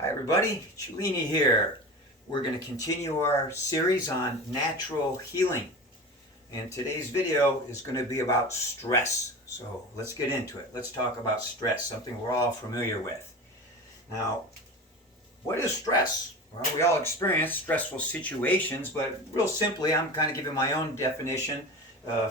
Hi everybody, Cellini here. We're going to continue our series on natural healing. And today's video is going to be about stress. So let's get into it. Let's talk about stress, something we're all familiar with. Now, what is stress? Well, we all experience stressful situations, but real simply, I'm kind of giving my own definition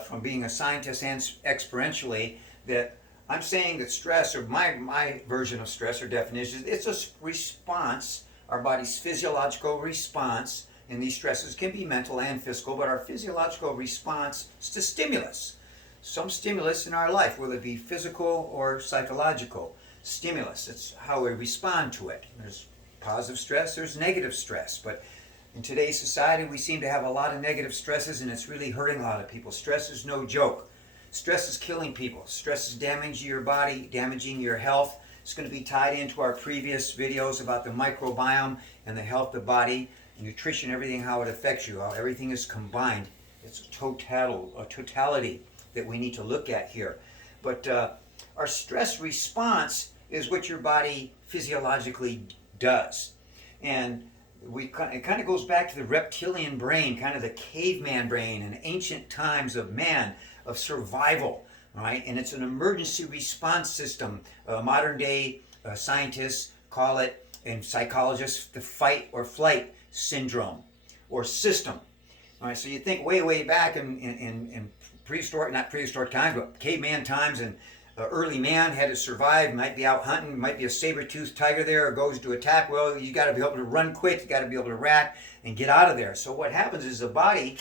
from being a scientist and experientially that I'm saying that stress, or my version of stress or definition, it's a response, our body's physiological response, and these stresses can be mental and physical, but our physiological response is to stimulus. Some stimulus in our life, whether it be physical or psychological stimulus. It's how we respond to it. There's positive stress, there's negative stress, but in today's society we seem to have a lot of negative stresses and it's really hurting a lot of people. Stress is no joke. Stress is killing people. Stress is damaging your body, damaging your health. It's going to be tied into our previous videos about the microbiome and the health of the body, nutrition, everything, how it affects you, how everything is combined. It's a totality that we need to look at here. But our stress response is what your body physiologically does. And it kind of goes back to the reptilian brain, kind of the caveman brain in ancient times of man, of survival, right? And it's an emergency response system. Modern day scientists call it, and psychologists, the fight or flight syndrome or system. All right, so you think way back in prehistoric, not prehistoric times, but caveman times, and early man had to survive, might be out hunting, might be a saber-toothed tiger there, or goes to attack. Well, you got to be able to run quick, you got to be able to rack and get out of there. So what happens is the body,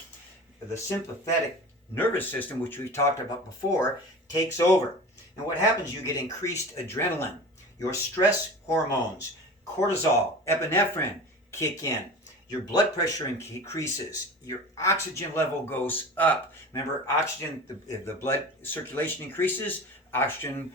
the sympathetic nervous system, which we've talked about before, takes over. And what happens, you get increased adrenaline. Your stress hormones, cortisol, epinephrine kick in. Your blood pressure increases. Your oxygen level goes up. Remember, oxygen, if the blood circulation increases, oxygen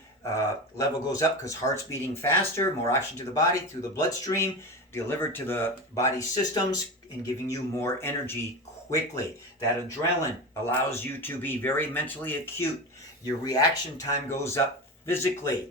level goes up because heart's beating faster, more oxygen to the body through the bloodstream, delivered to the body's systems and giving you more energy quickly. That adrenaline allows you to be very mentally acute. Your reaction time goes up physically.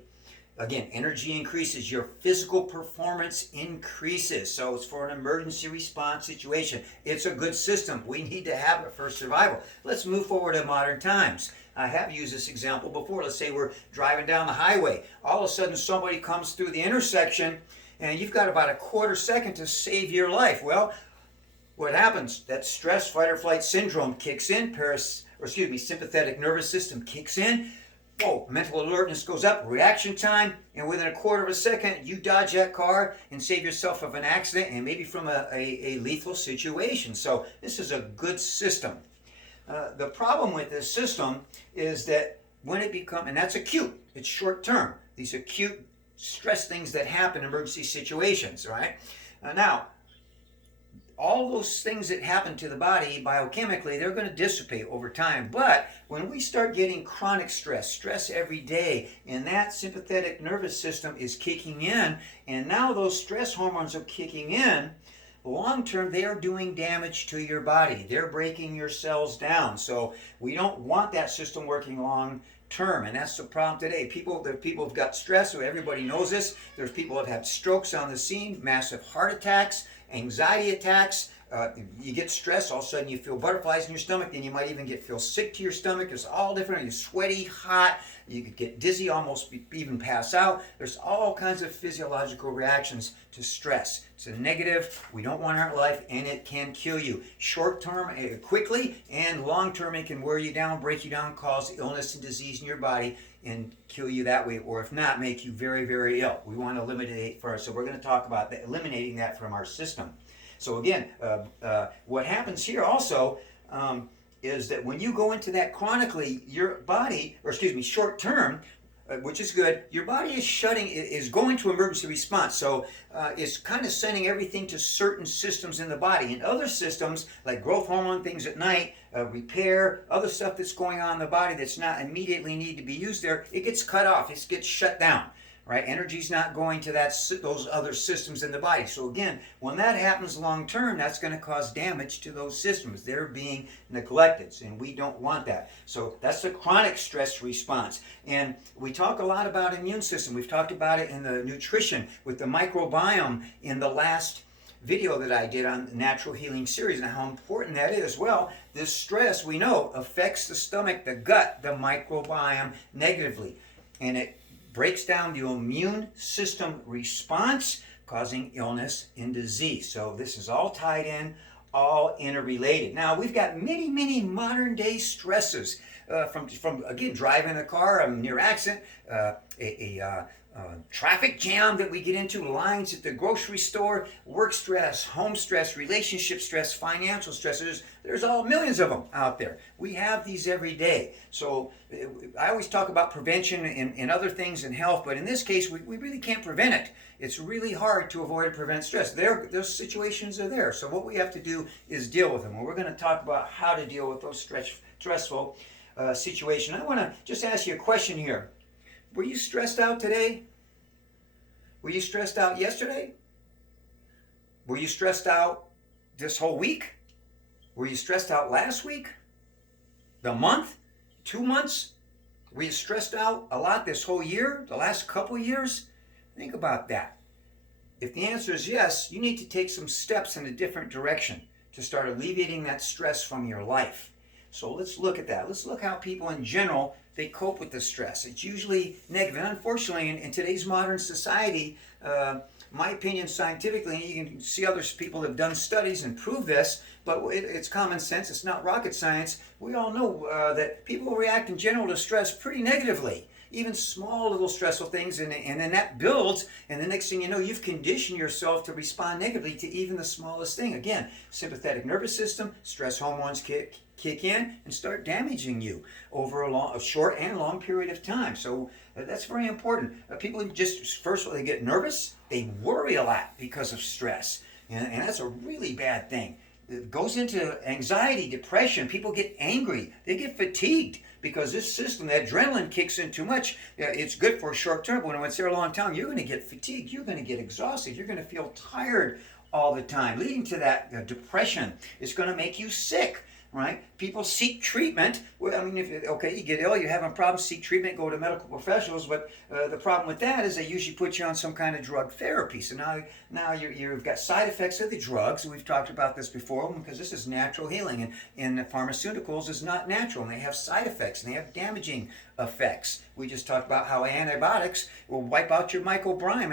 Again, energy increases, your physical performance increases. So it's for an emergency response situation. It's a good system. We need to have it for survival. Let's move forward to modern times. I have used this example before. Let's say we're driving down the highway. All of a sudden somebody comes through the intersection and you've got about a quarter second to save your life. Well, what happens? That stress, fight or flight syndrome kicks in, sympathetic nervous system kicks in. Whoa, mental alertness goes up, reaction time, and within a quarter of a second, you dodge that car and save yourself of an accident and maybe from a lethal situation. So this is a good system. The problem with this system is that when it becomes, and that's acute, it's short term, these acute stress things that happen in emergency situations, right? Now, all those things that happen to the body biochemically, they're going to dissipate over time. But when we start getting chronic stress every day, and that sympathetic nervous system is kicking in, and now those stress hormones are kicking in, long term they are doing damage to your body. They're breaking your cells down. So we don't want that system working long term, and that's the problem today. People have got stress, so everybody knows this. There's people that have had strokes on the scene, massive heart attacks, anxiety attacks. You get stressed, all of a sudden you feel butterflies in your stomach, and you might even feel sick to your stomach. It's all different. You're sweaty, hot. You could get dizzy, almost even pass out. There's all kinds of physiological reactions to stress. It's a negative. We don't want our life, and it can kill you. Short term, quickly, and long term, it can wear you down, break you down, cause illness and disease in your body, and kill you that way, or if not, make you very ill. We want to eliminate it first. So we're going to talk about eliminating that from our system. So again, what happens here also is that when you go into that chronically, your body, short term, which is good, your body is going to emergency response. So it's kind of sending everything to certain systems in the body. And other systems, like growth hormone, things at night, repair, other stuff that's going on in the body that's not immediately need to be used there, it gets cut off, it gets shut down. right? Energy's not going to those other systems in the body. So again, when that happens long term, that's going to cause damage to those systems. They're being neglected, and we don't want that. So that's the chronic stress response. And we talk a lot about immune system. We've talked about it in the nutrition with the microbiome in the last video that I did on the Natural Healing series and how important that is. Well, this stress, we know, affects the stomach, the gut, the microbiome negatively. And it breaks down the immune system response, causing illness and disease. So this is all tied in, all interrelated. Now, we've got many modern day stresses from again, driving a car, a near accident, traffic jam that we get into, lines at the grocery store, work stress, home stress, relationship stress, financial stress. There's all millions of them out there. We have these every day. So I always talk about prevention and other things in health, but in this case, we really can't prevent it. It's really hard to avoid and prevent stress. Those situations are there. So what we have to do is deal with them. And we're going to talk about how to deal with those stressful situations. I want to just ask you a question here. Were you stressed out today? Were you stressed out yesterday? Were you stressed out this whole week? Were you stressed out last week? The month? 2 months? Were you stressed out a lot this whole year? The last couple of years? Think about that. If the answer is yes, you need to take some steps in a different direction to start alleviating that stress from your life. So let's look at that. Let's look how people in general, they cope with the stress. It's usually negative. And unfortunately, in today's modern society, my opinion scientifically, and you can see other people that have done studies and prove this, but it's common sense. It's not rocket science. We all know that people react in general to stress pretty negatively. Even small little stressful things, and then that builds, and the next thing you know, you've conditioned yourself to respond negatively to even the smallest thing. Again, sympathetic nervous system, stress hormones kick in and start damaging you over a short and long period of time. So that's very important. People just, first of all, they get nervous, they worry a lot because of stress, and that's a really bad thing. It goes into anxiety, depression. People get angry, they get fatigued, because this system, the adrenaline kicks in too much. It's good for a short term, but when it's there a long time, you're going to get fatigued, you're going to get exhausted, you're going to feel tired all the time, leading to that depression. It's going to make you sick, right? People seek treatment. Well, I mean, if you get ill, you're having problems, seek treatment, go to medical professionals, but the problem with that is they usually put you on some kind of drug therapy. So now you've got side effects of the drugs, and we've talked about this before, because this is natural healing, and the pharmaceuticals is not natural, and they have side effects, and they have damaging effects. We just talked about how antibiotics will wipe out your microbiome.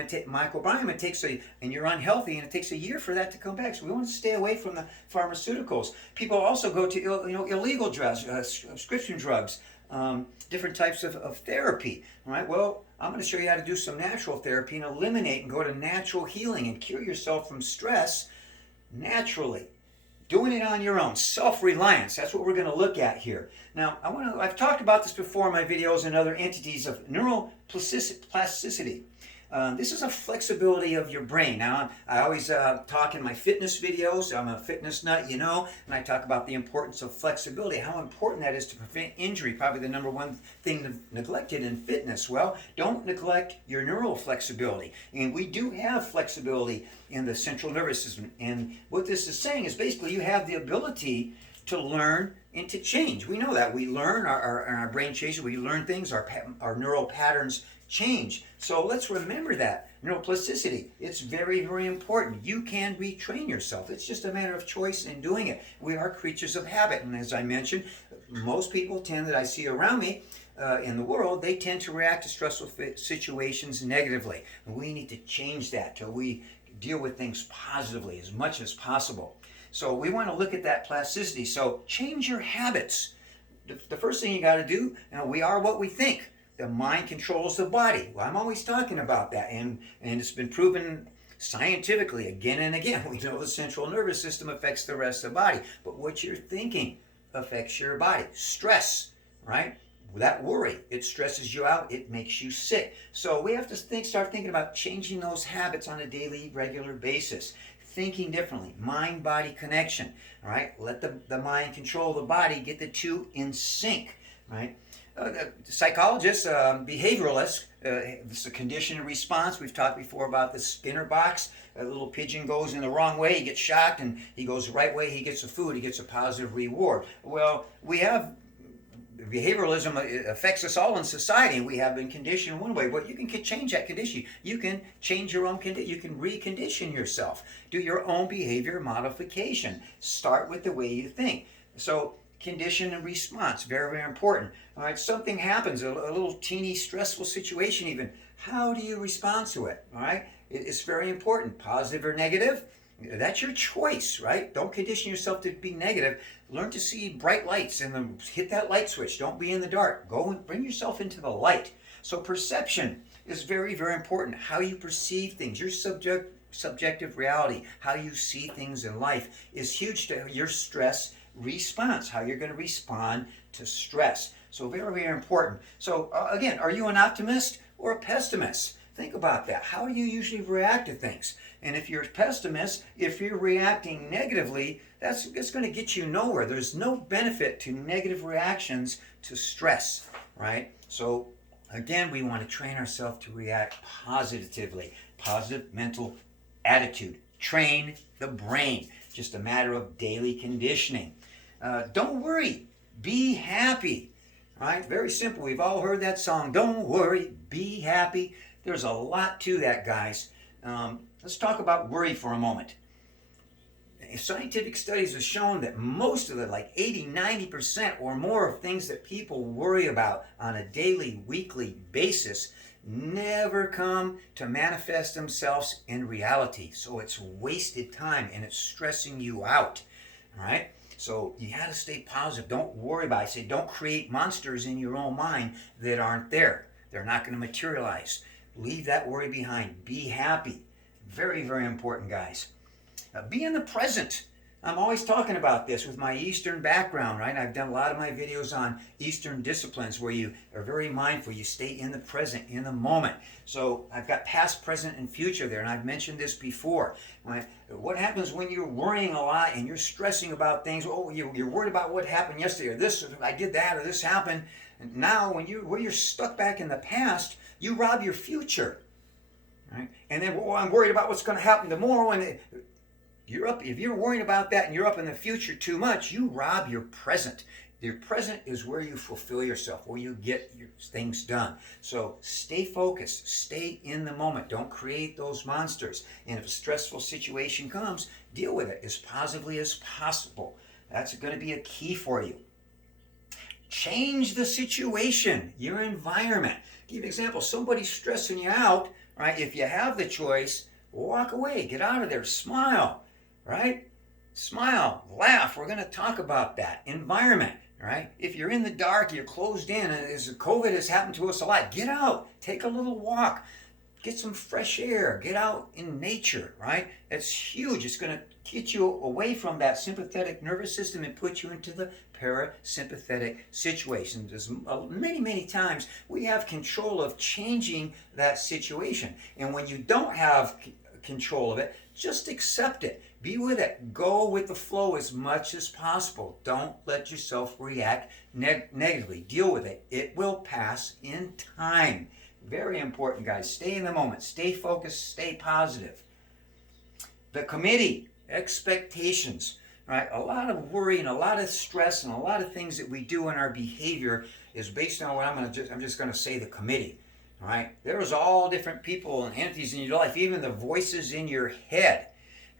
It takes and you're unhealthy, and it takes a year for that to come back. So we want to stay away from the pharmaceuticals. People also go to illegal drugs, prescription drugs, different types of therapy. Right? Well, I'm going to show you how to do some natural therapy and eliminate and go to natural healing and cure yourself from stress naturally. Doing it on your own, self-reliance. That's what we're going to look at here. Now, I've talked about this before in my videos and other entities of neuroplasticity. This is a flexibility of your brain. Now, I always talk in my fitness videos. I'm a fitness nut, and I talk about the importance of flexibility, how important that is to prevent injury, probably the number one thing neglected in fitness. Well, don't neglect your neural flexibility. And we do have flexibility in the central nervous system. And what this is saying is basically you have the ability to learn and to change. We know that. We learn, our brain changes, we learn things, our neural patterns change. So let's remember that. Neuroplasticity, it's very, very important. You can retrain yourself. It's just a matter of choice in doing it. We are creatures of habit. And as I mentioned, most people that I see around me in the world, they tend to react to stressful situations negatively. And we need to change that till we deal with things positively as much as possible. So we want to look at that plasticity. So change your habits. The first thing you got to do, we are what we think. The mind controls the body. Well, I'm always talking about that, and it's been proven scientifically again and again. We know the central nervous system affects the rest of the body, but what you're thinking affects your body. Stress, right? That worry, it stresses you out, it makes you sick. So we have to start thinking about changing those habits on a daily, regular basis. Thinking differently, mind-body connection, all right? Let the mind control the body, get the two in sync, right? Psychologists, behavioralists, this is a condition and response. We've talked before about the Skinner box. A little pigeon goes in the wrong way, he gets shocked, and he goes the right way, he gets the food, he gets a positive reward. Well, we have behavioralism affects us all in society, and we have been conditioned one way, but you can change that condition. You can change your own condition. You can recondition yourself. Do your own behavior modification. Start with the way you think. So condition and response, very, very important. All right, something happens, a little teeny stressful situation even. How do you respond to it? All right, it's very important. Positive or negative, that's your choice, right? Don't condition yourself to be negative. Learn to see bright lights and then hit that light switch. Don't be in the dark. Go and bring yourself into the light. So perception is very, very important. How you perceive things, your subjective reality, how you see things in life is huge to your stress response, how you're going to respond to stress. So very, very important. So again, are you an optimist or a pessimist? Think about that. How do you usually react to things? And if you're a pessimist, if you're reacting negatively, that's going to get you nowhere. There's no benefit to negative reactions to stress, right? So again, we want to train ourselves to react positively. Positive mental attitude. Train the brain. Just a matter of daily conditioning. Don't worry. Be happy. All right? Very simple. We've all heard that song. Don't worry. Be happy. There's a lot to that, guys. Let's talk about worry for a moment. Scientific studies have shown that most of the, like 80-90% or more of things that people worry about on a daily, weekly basis never come to manifest themselves in reality. So it's wasted time and it's stressing you out. All right? So you got to stay positive. Don't worry about it. I say don't create monsters in your own mind that aren't there. They're not going to materialize. Leave that worry behind. Be happy. Very, very important, guys. Be in the present. I'm always talking about this with my Eastern background, right? I've done a lot of my videos on Eastern disciplines where you are very mindful. You stay in the present, in the moment. So I've got past, present, and future there, and I've mentioned this before. Right? What happens when you're worrying a lot and you're stressing about things? Oh, you're worried about what happened yesterday, or this, or I did that, or this happened. And now, when you're stuck back in the past, you rob your future. Right? And then, well, I'm worried about what's going to happen tomorrow, and you're up. If you're worrying about that and you're up in the future too much, you rob your present. Your present is where you fulfill yourself, where you get your things done. So stay focused, stay in the moment. Don't create those monsters. And if a stressful situation comes, deal with it as positively as possible. That's going to be a key for you. Change the situation, your environment. Give you an example. Somebody's stressing you out, right? If you have the choice, walk away, get out of there, smile. Right? Smile, laugh. We're going to talk about that. Environment, right? If you're in the dark, you're closed in, and as COVID has happened to us a lot, get out, take a little walk, get some fresh air, get out in nature, right? That's huge. It's going to get you away from that sympathetic nervous system and put you into the parasympathetic situation. There's many, many times we have control of changing that situation. And when you don't have control of it, just accept it. Be with it. Go with the flow as much as possible. Don't let yourself react negatively. Deal with it. It will pass in time. Very important, guys. Stay in the moment. Stay focused. Stay positive. The committee, expectations. Right? A lot of worry and a lot of stress and a lot of things that we do in our behavior is based on what I'm just going to say, the committee. All right? There's all different people and entities in your life, even the voices in your head.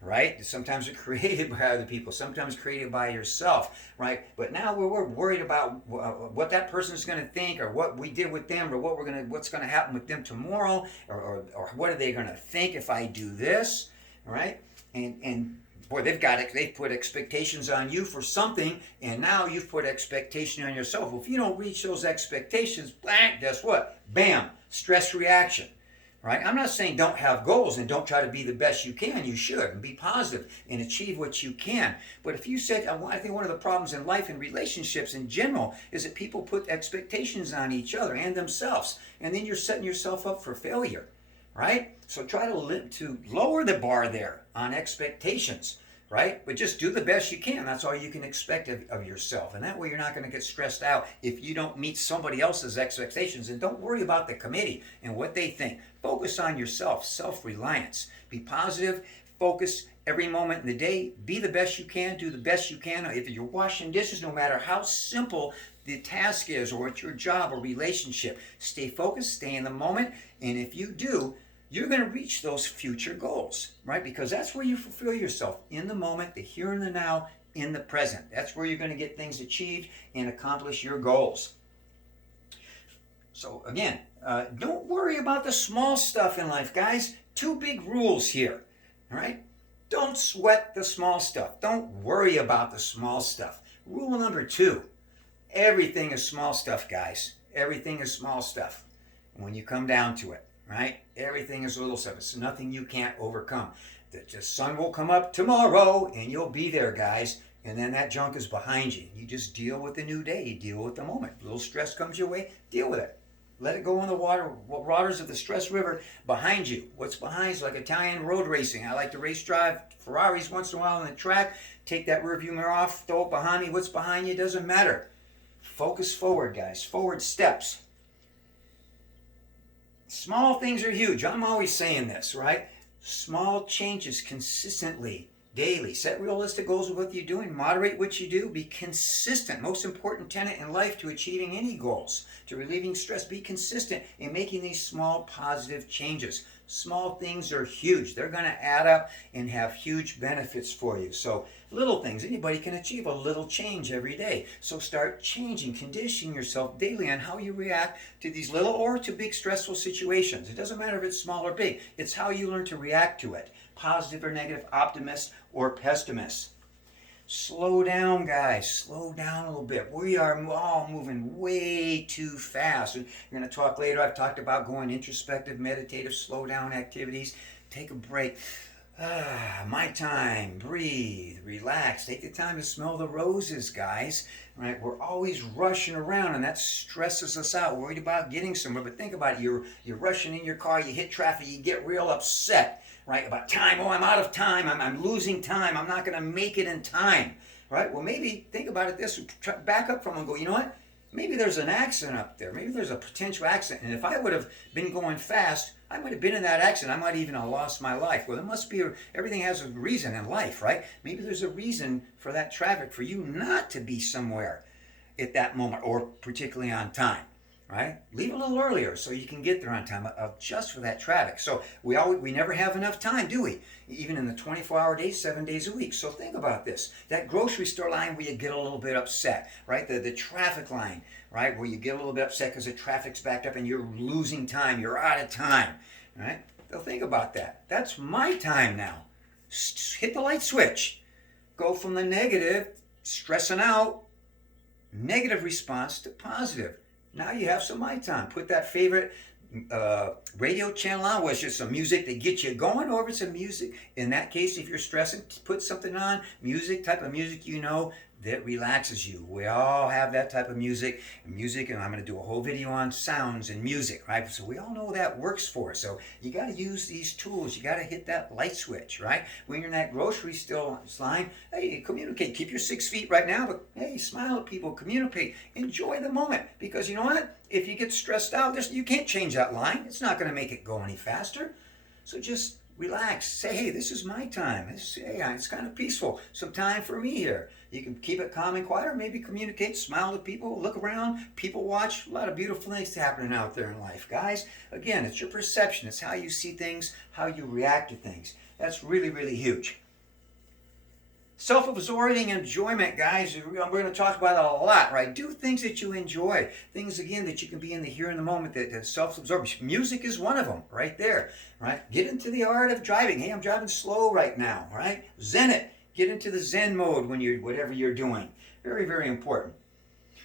Right? Sometimes they're created by other people, sometimes created by yourself, right? But now we're worried about what that person's going to think, or what we did with them, or what's going to happen with them tomorrow, or what are they going to think if I do this, right? And boy, they've put expectations on you for something, and now you've put expectation on yourself. Well, if you don't reach those expectations, bang, guess what? Bam, stress reaction. Right? I'm not saying don't have goals and don't try to be the best you can. You should, and be positive and achieve what you can. But if you said, I think one of the problems in life and relationships in general is that people put expectations on each other and themselves, and then you're setting yourself up for failure. Right? So try to lower the bar there on expectations. right? But just do the best you can. That's all you can expect of yourself. And that way you're not going to get stressed out if you don't meet somebody else's expectations. And don't worry about the committee and what they think. Focus on yourself, self-reliance. Be positive, focus every moment in the day. Be the best you can, do the best you can. If you're washing dishes, no matter how simple the task is, or it's your job or relationship, stay focused, stay in the moment. And if you do, you're going to reach those future goals, right? Because that's where you fulfill yourself, in the moment, the here and the now, in the present. That's where you're going to get things achieved and accomplish your goals. So again, don't worry about the small stuff in life, guys. 2 big rules here, all right? Don't sweat the small stuff. Don't worry about the small stuff. Rule number 2, everything is small stuff, guys. Everything is small stuff when you come down to it, right? Everything is little stuff. It's nothing you can't overcome. The sun will come up tomorrow and you'll be there, guys. And then that junk is behind you. You just deal with the new day. You deal with the moment. A little stress comes your way, deal with it. Let it go in the waters of the stress river behind you. What's behind is like Italian road racing. I like to race drive Ferraris once in a while on the track. Take that rearview mirror off, throw it behind me. What's behind you doesn't matter. Focus forward, guys. Forward steps. Small things are huge. I'm always saying this, right? Small changes consistently, daily. Set realistic goals with what you're doing. Moderate what you do. Be consistent. Most important tenet in life to achieving any goals, to relieving stress. Be consistent in making these small positive changes. Small things are huge. They're going to add up and have huge benefits for you. So little things, anybody can achieve a little change every day. So start changing, conditioning yourself daily on how you react to these little or to big stressful situations. It doesn't matter if it's small or big. It's how you learn to react to it. Positive or negative, optimist or pessimist. Slow down, guys. Slow down a little bit. We are all moving way too fast. We're going to talk later. I've talked about going introspective, meditative, slow down activities. Take a break. My time. Breathe. Relax. Take the time to smell the roses, guys. Right? We're always rushing around, and that stresses us out. Worried about getting somewhere. But think about it. You're rushing in your car. You hit traffic. You get real upset. Right, about time. Oh, I'm out of time. I'm losing time. I'm not going to make it in time. Right? Well, maybe think about it this way. Back up from it and go, you know what? Maybe there's an accident up there. Maybe there's a potential accident. And if I would have been going fast, I might have been in that accident. I might even have lost my life. Well, there must be, everything has a reason in life, right? Maybe there's a reason for that traffic, for you not to be somewhere at that moment, or particularly on time. Right? Leave a little earlier so you can get there on time, just for that traffic. So we never have enough time, do we? Even in the 24-hour day, 7 days a week. So think about this. That grocery store line where you get a little bit upset, right? The traffic line, right? Where you get a little bit upset because the traffic's backed up and you're losing time. You're out of time, right? So think about that. That's my time now. Hit the light switch. Go from the negative, stressing out, negative response to positive. Now you have some my time. Put that favorite radio channel on, where it's just some music that gets you going, or if it's some music. In that case, if you're stressing, put something on, type of music you know that relaxes you. We all have that type of music, and I'm going to do a whole video on sounds and music, right? So we all know that works for us. So you got to use these tools. You got to hit that light switch, right? When you're in that grocery store line, hey, communicate. Keep your 6 feet right now, but hey, smile at people, communicate, enjoy the moment. Because you know what? If you get stressed out, you can't change that line. It's not going to make it go any faster. So just relax. Say, hey, this is my time. It's kind of peaceful. Some time for me here. You can keep it calm and quiet, or maybe communicate, smile to people, look around, people watch. A lot of beautiful things happening out there in life, guys. Again, it's your perception. It's how you see things, how you react to things. That's really, really huge. Self-absorbing enjoyment, guys. We're going to talk about it a lot, right? Do things that you enjoy. Things, again, that you can be in the here and the moment, that self-absorbing. Music is one of them, right there, right? Get into the art of driving. Hey, I'm driving slow right now, right? Zen it. Get into the Zen mode when whatever you're doing. Very, very important.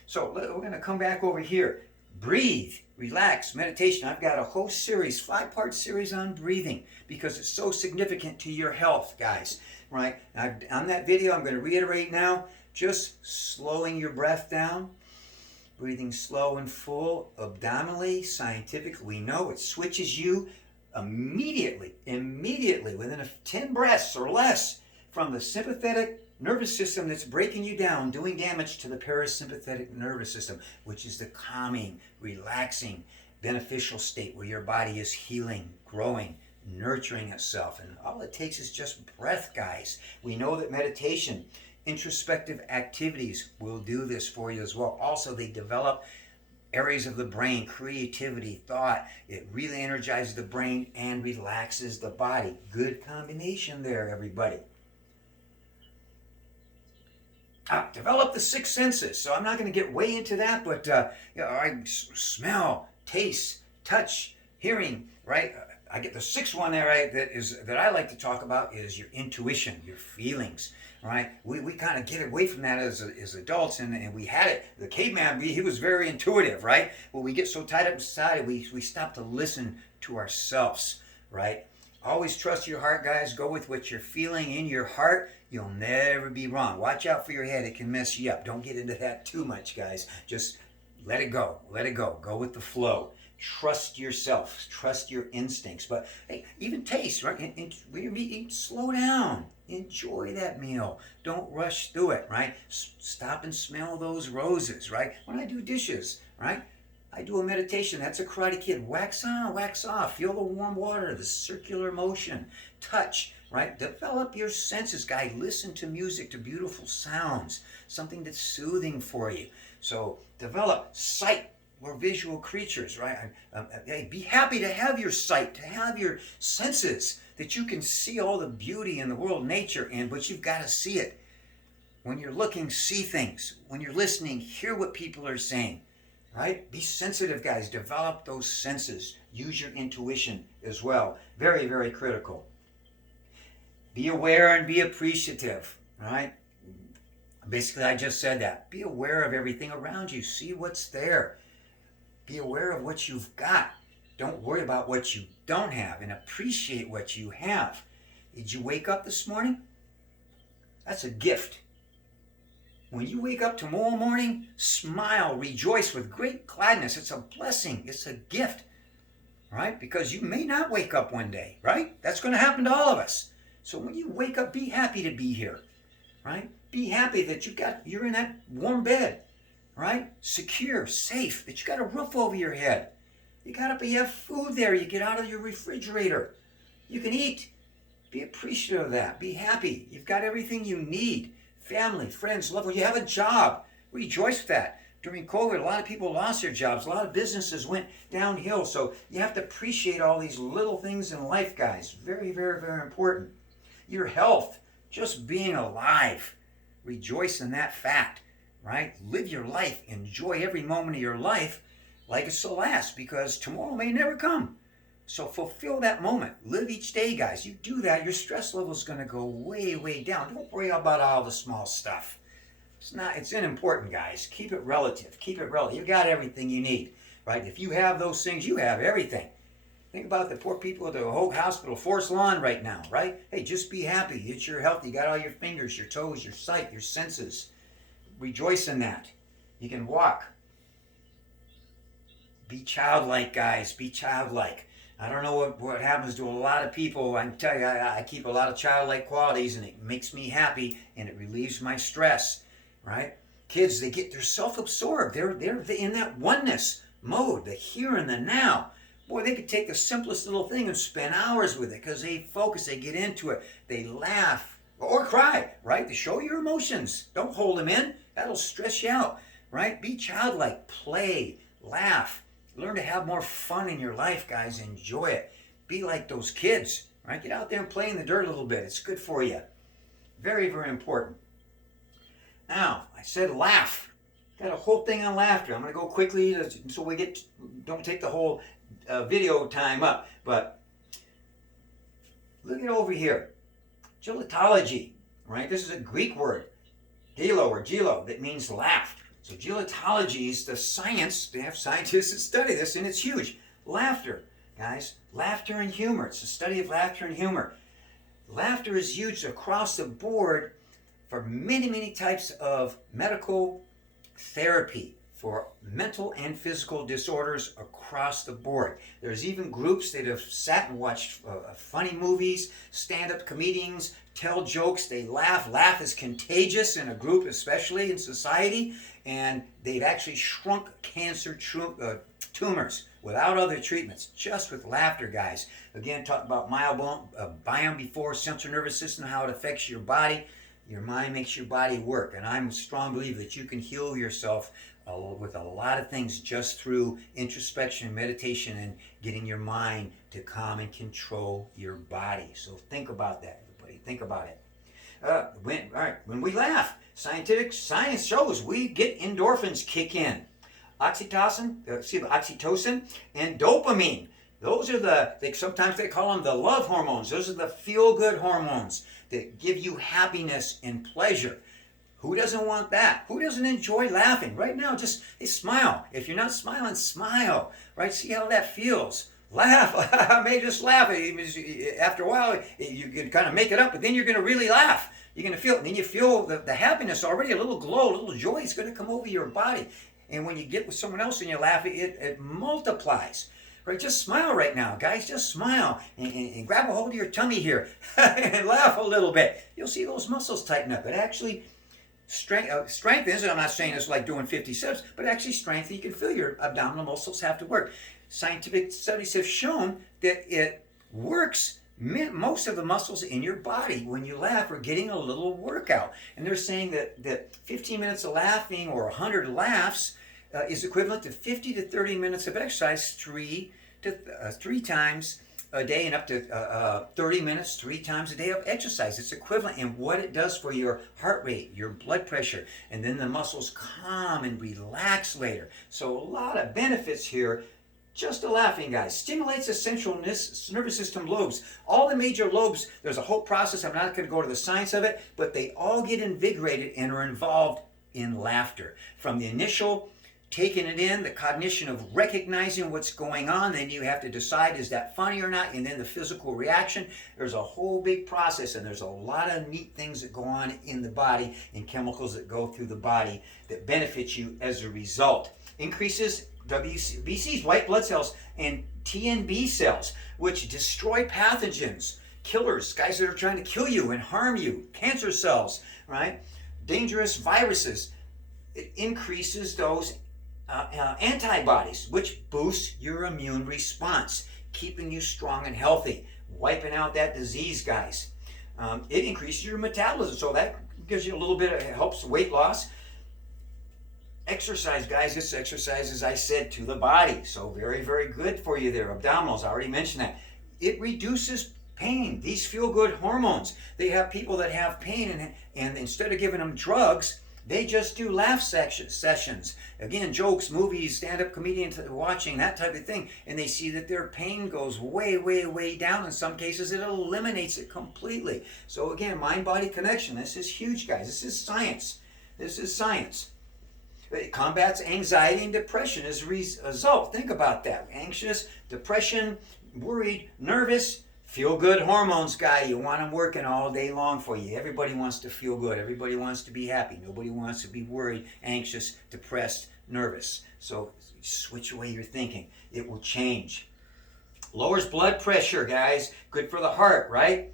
So we're going to come back over here. Breathe, relax, meditation. I've got a whole series, 5-part series on breathing, because it's so significant to your health, guys. Right? On that video, I'm going to reiterate now, just slowing your breath down, breathing slow and full, abdominally, scientifically, we know it switches you immediately, within 10 breaths or less, from the sympathetic nervous system that's breaking you down, doing damage to the parasympathetic nervous system, which is the calming, relaxing, beneficial state where your body is healing, growing, nurturing itself. And all it takes is just breath, guys. We know that meditation, introspective activities will do this for you as well. Also, they develop areas of the brain, creativity, thought. It really energizes the brain and relaxes the body. Good combination there, everybody. Develop the six senses. So I'm not going to get way into that, but I smell, taste, touch, hearing, right? I get the sixth one there, right, that I like to talk about is your intuition, your feelings, right? We kind of get away from that as adults, and we had it. The caveman, he was very intuitive, right? Well, we get so tied up inside, we stop to listen to ourselves, right? Always trust your heart, guys. Go with what you're feeling in your heart. You'll never be wrong. Watch out for your head. It can mess you up. Don't get into that too much, guys. Just let it go. Let it go. Go with the flow. Trust yourself. Trust your instincts. But hey, even taste, right? When you're eating, slow down. Enjoy that meal. Don't rush through it, right? Stop and smell those roses, right? When I do dishes, right? I do a meditation. That's a Karate Kid. Wax on, wax off. Feel the warm water, the circular motion. Touch, right? Develop your senses, guys. Listen to music, to beautiful sounds. Something that's soothing for you. So develop sight. We're visual creatures, right? Hey, be happy to have your sight, to have your senses, that you can see all the beauty in the world, nature, but you've got to see it. When you're looking, see things. When you're listening, hear what people are saying. Right? Be sensitive, guys. Develop those senses. Use your intuition as well. Very, very critical. Be aware and be appreciative. Right? Basically, I just said that. Be aware of everything around you. See what's there. Be aware of what you've got. Don't worry about what you don't have, and appreciate what you have. Did you wake up this morning? That's a gift. When you wake up tomorrow morning, smile, rejoice with great gladness. It's a blessing. It's a gift, right? Because you may not wake up one day, right? That's going to happen to all of us. So when you wake up, be happy to be here, right? Be happy that you're in that warm bed, right? Secure, safe, that you got a roof over your head. You have food there. You get out of your refrigerator. You can eat. Be appreciative of that. Be happy. You've got everything you need. Family, friends, loved ones. You have a job. Rejoice with that. During COVID, a lot of people lost their jobs. A lot of businesses went downhill. So you have to appreciate all these little things in life, guys. Very, very, very important. Your health, just being alive. Rejoice in that fact, right? Live your life. Enjoy every moment of your life like it's the last, because tomorrow may never come. So fulfill that moment. Live each day, guys. You do that, your stress level is going to go way, way down. Don't worry about all the small stuff. It's unimportant, guys. Keep it relative. Keep it relative. You got everything you need, right? If you have those things, you have everything. Think about the poor people at the Hoag Hospital, Forest Lawn right now, right? Hey, just be happy. It's your health. You got all your fingers, your toes, your sight, your senses. Rejoice in that. You can walk. Be childlike, guys. Be childlike. I don't know what happens to a lot of people. I can tell you, I keep a lot of childlike qualities, and it makes me happy, and it relieves my stress, right? Kids, they're self-absorbed. They're in that oneness mode, the here and the now. Boy, they could take the simplest little thing and spend hours with it because they focus, they get into it, they laugh or cry, right? To show your emotions. Don't hold them in. That'll stress you out, right? Be childlike. Play, laugh. Learn to have more fun in your life, guys. Enjoy it. Be like those kids, right? Get out there and play in the dirt a little bit. It's good for you. Very, very important. Now, I said laugh. Got a whole thing on laughter. I'm going to go quickly so don't take the whole video time up. But look at over here. Gelotology, right? This is a Greek word. Gelo or gelo, that means laugh. So gelotology is the science. They have scientists that study this, and it's huge. Laughter, guys. Laughter and humor. It's the study of laughter and humor. Laughter is used across the board for many, many types of medical therapy, for mental and physical disorders across the board. There's even groups that have sat and watched funny movies, stand-up comedians, tell jokes, they laugh. Laugh is contagious in a group, especially in society, and they've actually shrunk cancer tumors without other treatments, just with laughter, guys. Again, talk about biome before, central nervous system, how it affects your body. Your mind makes your body work, and I'm a strong believer that you can heal yourself with a lot of things just through introspection, meditation, and getting your mind to calm and control your body. So think about that, everybody. Think about it. When we laugh, science shows we get endorphins kick in. Oxytocin, and dopamine. Those are sometimes they call them the love hormones. Those are the feel-good hormones that give you happiness and pleasure. Who doesn't want that? Who doesn't enjoy laughing? Right now, just smile. If you're not smiling, smile. Right? See how that feels. Laugh. I may just laugh. After a while, you can kind of make it up, but then you're going to really laugh. You're going to feel it. And then you feel the happiness already, a little glow, a little joy is going to come over your body. And when you get with someone else and you laugh, it multiplies. Right? Just smile right now, guys. Just smile and grab a hold of your tummy here and laugh a little bit. You'll see those muscles tighten up. It actually strengthens, and I'm not saying it's like doing 50 steps, but actually strengthens. You can feel your abdominal muscles have to work. Scientific studies have shown that it works. Most of the muscles in your body, when you laugh, are getting a little workout. And they're saying that 15 minutes of laughing or 100 laughs is equivalent to 50 to 30 minutes of exercise three times a day, and up to 30 minutes 3 times a day of exercise. It's equivalent in what it does for your heart rate, your blood pressure, and then the muscles calm and relax later. So a lot of benefits here. Just the laughing, guys. Stimulates the central nervous system lobes. All the major lobes, there's a whole process. I'm not going to go to the science of it, but they all get invigorated and are involved in laughter. From the initial taking it in, the cognition of recognizing what's going on, then you have to decide, is that funny or not? And then the physical reaction. There's a whole big process, and there's a lot of neat things that go on in the body and chemicals that go through the body that benefit you as a result. Increases WBCs, white blood cells, and TNB cells, which destroy pathogens, killers, guys that are trying to kill you and harm you, cancer cells, right? Dangerous viruses. It increases those antibodies, which boosts your immune response, keeping you strong and healthy, wiping out that disease, guys. It increases your metabolism, so that gives you a little bit of, helps weight loss. Exercise, guys, this exercise, as I said, to the body. So very, very good for you there. Abdominals, I already mentioned that. It reduces pain. These feel-good hormones. They have people that have pain, and instead of giving them drugs, they just do laugh sessions. Again, jokes, movies, stand-up comedians watching, that type of thing. And they see that their pain goes way, way, way down. In some cases, it eliminates it completely. So again, mind-body connection. This is huge, guys. This is science. This is science. It combats anxiety and depression as a result. Think about that. Anxious, depression, worried, nervous, feel-good hormones, guy. You want them working all day long for you. Everybody wants to feel good. Everybody wants to be happy. Nobody wants to be worried, anxious, depressed, nervous. So switch away your thinking. It will change. Lowers blood pressure, guys. Good for the heart, right?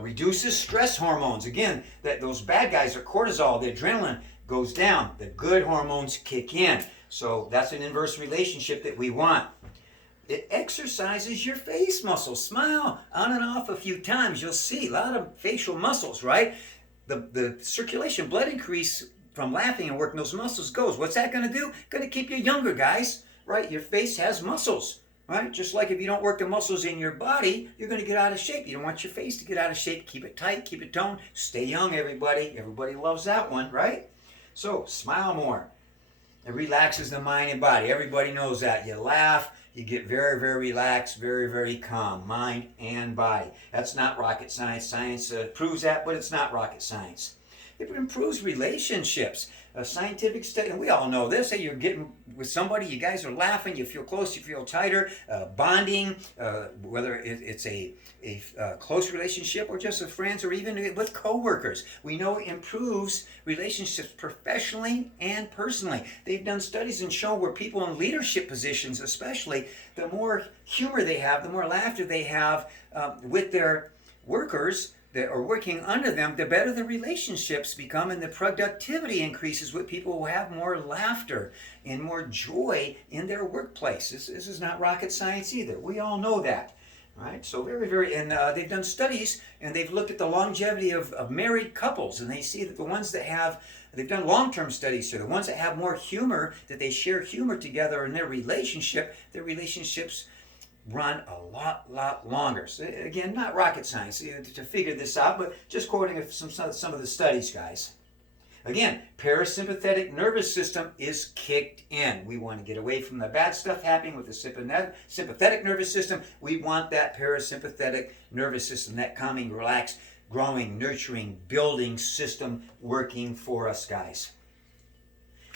Reduces stress hormones. Again, those bad guys are cortisol, the adrenaline goes down. The good hormones kick in. So that's an inverse relationship that we want. It exercises your face muscles. Smile on and off a few times. You'll see a lot of facial muscles, right? The circulation, blood increase from laughing and working those muscles goes. What's that going to do? Going to keep you younger, guys, right? Your face has muscles, right? Just like if you don't work the muscles in your body, you're going to get out of shape. You don't want your face to get out of shape. Keep it tight, keep it toned. Stay young, everybody. Everybody loves that one, right? So smile more. It relaxes the mind and body. Everybody knows that. You laugh, you get very, very relaxed, very, very calm, mind and body. That's not rocket science. Science proves that, but it's not rocket science. It improves relationships. A scientific study, and we all know this. Hey, you're getting with somebody, you guys are laughing, you feel close, you feel tighter, bonding, whether it's a close relationship or just with friends or even with coworkers. We know it improves relationships professionally and personally. They've done studies and shown where people in leadership positions, especially, the more humor they have, the more laughter they have with their workers that are working under them, the better the relationships become and the productivity increases with people who have more laughter and more joy in their workplace. This is not rocket science either. We all know that. Right? So and they've done studies and they've looked at the longevity of married couples, and they see that the ones that they've done long-term studies here, the ones that have more humor, that they share humor together in their relationships run a lot longer. So again, not rocket science to figure this out, but just quoting some of the studies, guys. Again, parasympathetic nervous system is kicked in. We want to get away from the bad stuff happening with the sympathetic nervous system. We want that parasympathetic nervous system, that calming, relaxed, growing, nurturing, building system working for us, guys.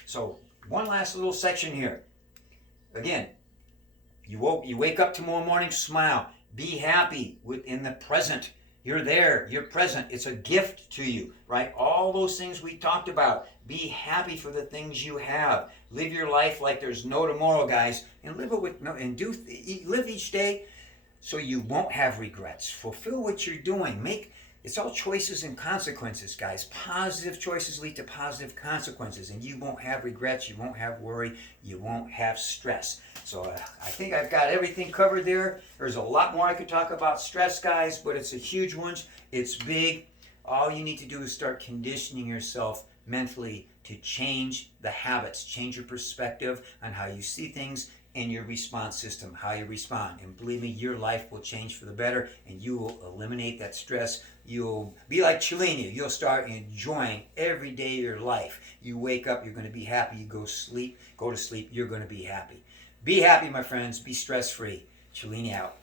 So one last little section here. Again, you wake up tomorrow morning, smile. Be happy in the present. You're there. You're present. It's a gift to you, right? All those things we talked about. Be happy for the things you have. Live your life like there's no tomorrow, guys, and live each day so you won't have regrets. Fulfill what you're doing. It's all choices and consequences, guys. Positive choices lead to positive consequences, and you won't have regrets, you won't have worry, you won't have stress. So I think I've got everything covered there. There's a lot more I could talk about stress, guys, but it's a huge one. It's big. All you need to do is start conditioning yourself mentally to change the habits, change your perspective on how you see things, and your response system, how you respond. And believe me, your life will change for the better, and you will eliminate that stress. You'll be like Cellini. You'll start enjoying every day of your life. You wake up, you're going to be happy. You go to sleep, you're going to be happy. Be happy, my friends. Be stress-free. Cellini out.